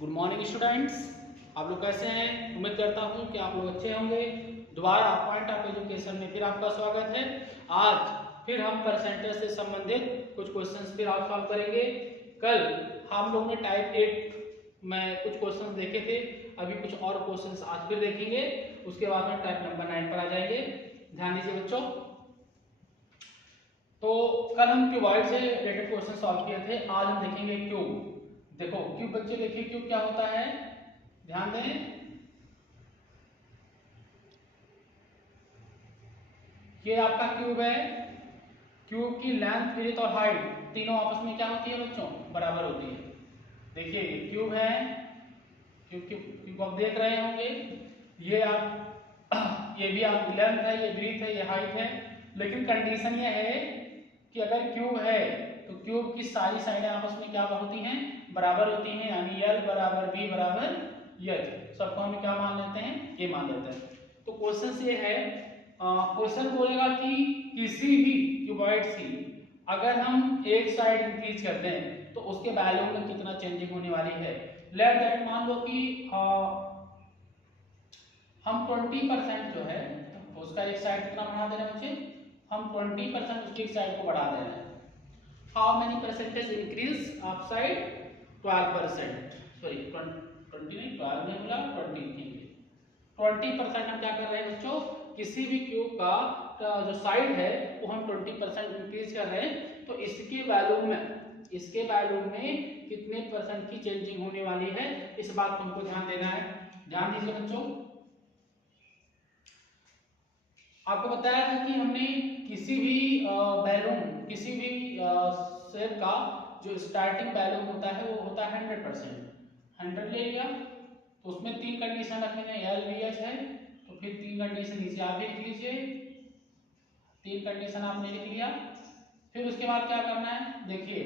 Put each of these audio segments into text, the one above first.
Good morning students, आप लोग कैसे हैं? उम्मीद करता हूं कि आप लोग अच्छे होंगे। दोबारा पॉइंट ऑफ एजुकेशन में फिर आपका स्वागत है। आज फिर हम परसेंटेज से संबंधित कुछ क्वेश्चंस फिर आप सॉल्व करेंगे। कल हम लोग ने टाइप 8 में कुछ क्वेश्चंस देखे थे, अभी कुछ और क्वेश्चंस आज फिर देखेंगे। उसके बाद में टाइप नंबर 9 पर आ जाएंगे। ध्यान दीजिए बच्चों। तो कल हम क्यूबॉइड से रिलेटेड क्वेश्चन सॉल्व किए थे, आज हम देखेंगे क्यूब। देखो क्यूब बच्चे, देखिए क्यूब क्या होता है, ध्यान दें। ये आपका क्यूब है। क्यूब की लेंथ, ब्रेथ और हाइट तीनों आपस में क्या होती है बच्चों? बराबर होती है। देखिए ये क्यूब है, क्यूब आप देख रहे होंगे। ये आप ये भी आप लेंथ है, ये ब्रेथ है, ये हाइट है। लेकिन कंडीशन ये है कि अगर क्यूब है तो क्यूब की सारी साइडें आपस में क्या होती हैं? बराबर होती हैं। यानी L बराबर B बराबर H, सबको हम क्या मान लेते हैं? ये मान लेते हैं। तो क्वेश्चन ये है, क्वेश्चन बोलेगा कि किसी भी क्यूबॉइड की अगर हम एक साइड इंक्रीज करते हैं तो उसके वैल्यू में कितना चेंजिंग होने वाली है। लेट दैट, मान लो कि हम 20% जो है उसका एक साइड कितना बढ़ा दे रहे हैं बच्चे? हम 20% उसकी एक साइड को बढ़ा दे रहे हैं। How many percentage increase of side? 12%, sorry 20 नहीं, 12 नहीं बोला, 20 ठीक है। 20% हम क्या कर रहे हैं बच्चों? किसी भी क्यूब का जो साइड है वो हम 20% इंक्रीज कर रहे हैं। तो इसके वैल्यू में कितने परसेंट की चेंजिंग होने वाली है, इस बात को हमको ध्यान देना है। ध्यान दीजिए बच्चों। आपको बताया था कि हमने किसी भी बैलून, किसी भी शेप का जो स्टार्टिंग बैलून होता है वो होता है 100%। 100 ले लिया तो उसमें तीन कंडीशन रखेंगे, L V H है तो फिर तीन कंडीशन नीचे आप लिख लीजिए। तीन कंडीशन आपने लिख लिया। फिर उसके बाद क्या करना है, देखिए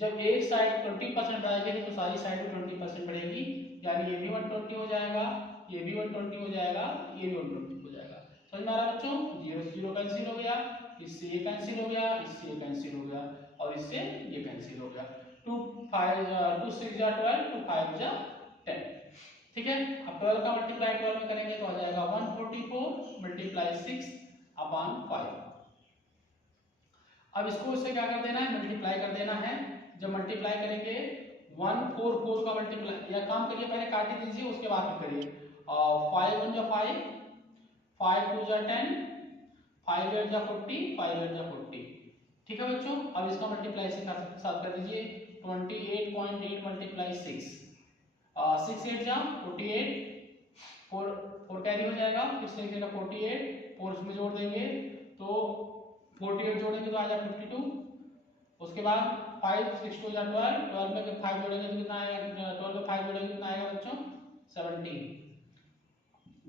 जब एक साइड 20% बढ़ाएगी तो सारी साइड 20% बढ़ेगी। यानी ये भी 120 हो जाएगा, ये भी 120 हो जाएगा, ये भी 120 हो जाएगा। समझ में आ रहा बच्चों? 0 से 0 कैंसिल हो गया, इससे ये कैंसिल हो गया, इससे ये कैंसिल हो गया और इससे ये कैंसिल हो गया। 2 6 जा 12, 2 5 जा 10। ठीक है। अब 12 का मल्टीप्लाई 12 में करेंगे तो आ जाएगा 144 मल्टीप्लाई 6 अपॉन 5। अब इसको इससे क्या कर देना है? मल्टीप्लाई कर देना है। जब मल्टीप्लाई करेंगे 144 का मल्टीप्लाई, या काम करिए पहले काट ही दीजिए उसके बाद में करिए। 5 1 जा 5, 5 2 जा 10, 5 8 जा 40, 5 8 जा 40। ठीक है बच्चों। अब इसका मल्टीप्लाई से साथ कर दीजिए। 28.8 मल्टीप्लाई 6, 6 8 जा 48, 4 कैरी हो जाएगा, फिर से लिखेगा 48, 4 उसमें जोड़ देंगे तो 48 जोड़ेंगे तो आ जाएगा 52। उसके बाद 5 6 2 जा 12, 12 में 5 जोड़ेंगे तो कितना आएगा? 12 में 5 जोड़ेंगे तो कितना आएगा बच्चों? 17।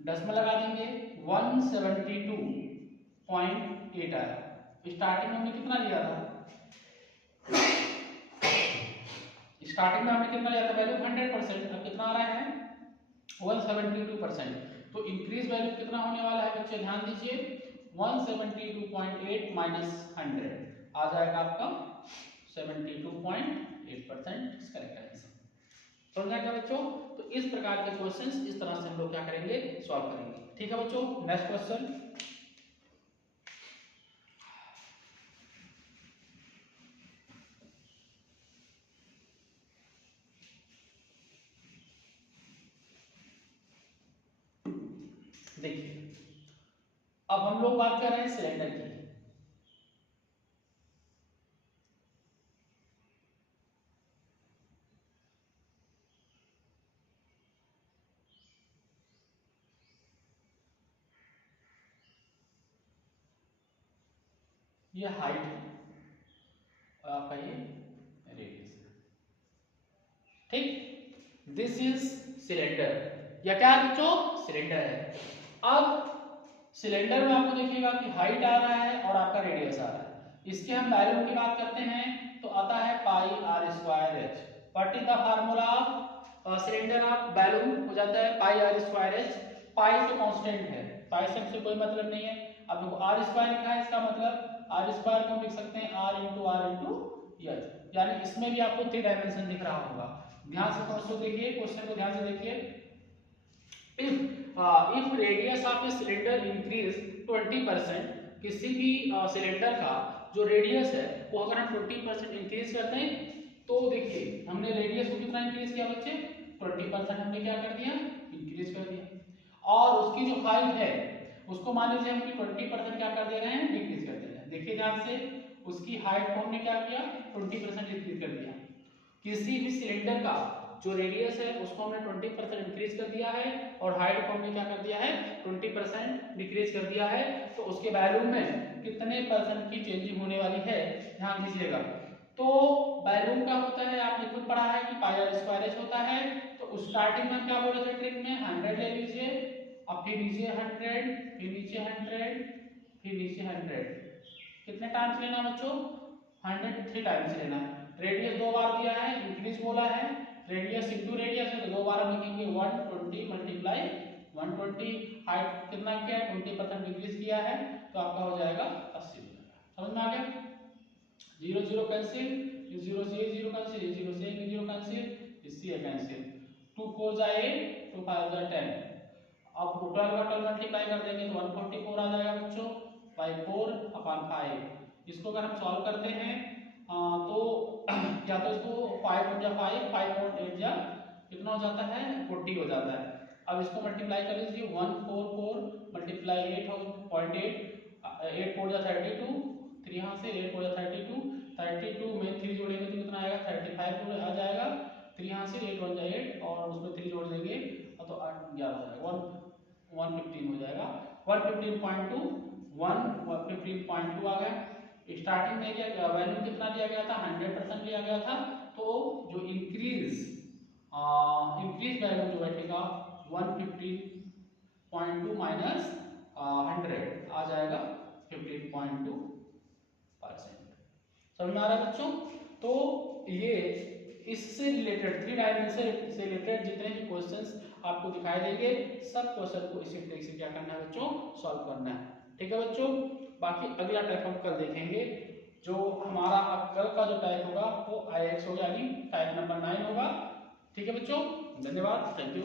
10 में लगा देंगे 172.8 आया। स्टार्टिंग में हमने कितना लिया था? स्टार्टिंग में हमने कितना लिया था वैल्यू? 100%। अब कितना आ रहा है? 172%। तो इंक्रीज वैल्यू कितना होने वाला है बच्चे? ध्यान दीजिए, 172.8 माइनस 100 आ जाएगा आपका 72.8% करेक्ट आंसर। समझ गया क्या बच्चों? तो इस प्रकार के क्वेश्चंस इस तरह से हम लोग क्या करेंगे? सॉल्व करेंगे। ठीक है बच्चों। Next question. देखिए अब हम लोग बात कर रहे हैं सिलेंडर की। ये हाइट है और आपका ये रेडियस है। ठीक, दिस इज सिलेंडर। या क्या है बच्चों? सिलेंडर है। अब सिलेंडर में आपको देखिएगा कि हाइट आ रहा है और आपका रेडियस आ रहा है। इसके हम वैल्यू की बात करते हैं तो आता है pi R square H. What is the formula of cylinder of balloon? हो जाता है pi R square H. Pi तो कांस्टेंट है, पाई से हमसे कोई मतलब नहीं है। अब देखो आर स्क्वायर लिखा है, इसका मतलब आर स्क्वायर को हम लिख सकते हैं आर इंटू एच। यानी इसमें भी आपको 3 डायमेंशन दिख रहा होगा। ध्यान से समझो, देखिए क्वेश्चन को ध्यान से देखिए। If radius of a cylinder increase 20%, किसी भी सिलेंडर का जो रेडियस है वो अगर हम 20% इंक्रीज करते हैं, तो देखिए हमने रेडियस को कितना इंक्रीज किया बच्चे, 20% हमने क्या कर दिया, इंक्रीज कर दिया। और उसकी जो हाइट है उसको मान लीजिए हम 20% क्या कर दे रहे हैं, डिक्रीज कर दे रहे हैं। देखिए ध्यान से, उसकी हाइट को हमने क्या किया, 20% डिक्रीज कर दिया। किसी भी सिलेंडर का जो रेडियस है उसको हमने 20% इंक्रीज कर दिया है और हाइट को हमने क्या कर दिया है, 20% डिक्रीज कर दिया है, तो उसके वैल्यू में कितने परसेंट की चेंजिंग होने वाली है, ध्यान दीजिएगा। तो वैल्यू क्या होता है, आपने खुद पढ़ा है कि पाई आर स्क्वायर एच होता है। तो स्टार्टिंग में क्या बोले थे ट्रिक में, 100 ले लीजिए, अब फिर नीचे 100, फिर नीचे 100, फिर नीचे 100। कितने टाइम्स लेना बच्चों, 103 टाइम्स लेना है। रेडियस दो बार दिया है, इंक्रीज बोला है, रेडियस इनटू रेडियस है, तो दो बार हम लिखेंगे 120 मल्टीप्लाई 120। हाइट कितना किया है, 20% इंक्रीज किया है, तो आपका हो जाएगा 80 हो जाएगा। समझ में आ गया, 0 0 कैंसिल, 0 से 0 कैंसिल, 0 से 0 कैंसिल, इससे कैंसिल, 2 4 जा 8, 2 5 जा 10। अब 12 का 12 मल्टीप्लाई कर देंगे तो 144 आ जाएगा बच्चों, बाई 4 अपॉन 5। इसको अगर हम सॉल्व करते हैं तो या तो इसको 5 1 जा 5, 5 और 8 जा कितना हो जाता है, 40 हो जाता है। अब इसको मल्टीप्लाई कर लीजिए, 144 मल्टीप्लाई 8 हो 0.8, 8 4 जा 32, 3 यहाँ से 8 4 जा 32, 32 में 3 जोड़ेंगे तो कितना आएगा, 35 आ जाएगा। 3 यहाँ से 8 1 जा 8 और उसमें 3 जोड़ देंगे तो 8 11 हो जाएगा, 115 हो जाएगा। 115.2 115.2 आ गया। स्टार्टिंग में क्या वैल्यू कितना लिया गया था, 100% लिया गया था, तो जो इंक्रीज वैल्यू जो बैठेगा 115.2 माइनस 100 आ जाएगा 15.2%। समझ में आ रहा है बच्चों। तो ये इससे रिलेटेड 3 डायमेंशन से रिलेटेड जितने भी क्वेश्चंस आपको दिखाई देंगे, सब क्वेश्चन को इसी ट्रिक से क्या करना है बच्चों, सॉल्व करना है। ठीक है बच्चों, बाकी अगला टाइप हम कल देखेंगे। जो हमारा कल का जो टाइप होगा वो IX होगा, यानी टाइप नंबर 9 होगा। ठीक है बच्चों, धन्यवाद, थैंक यू।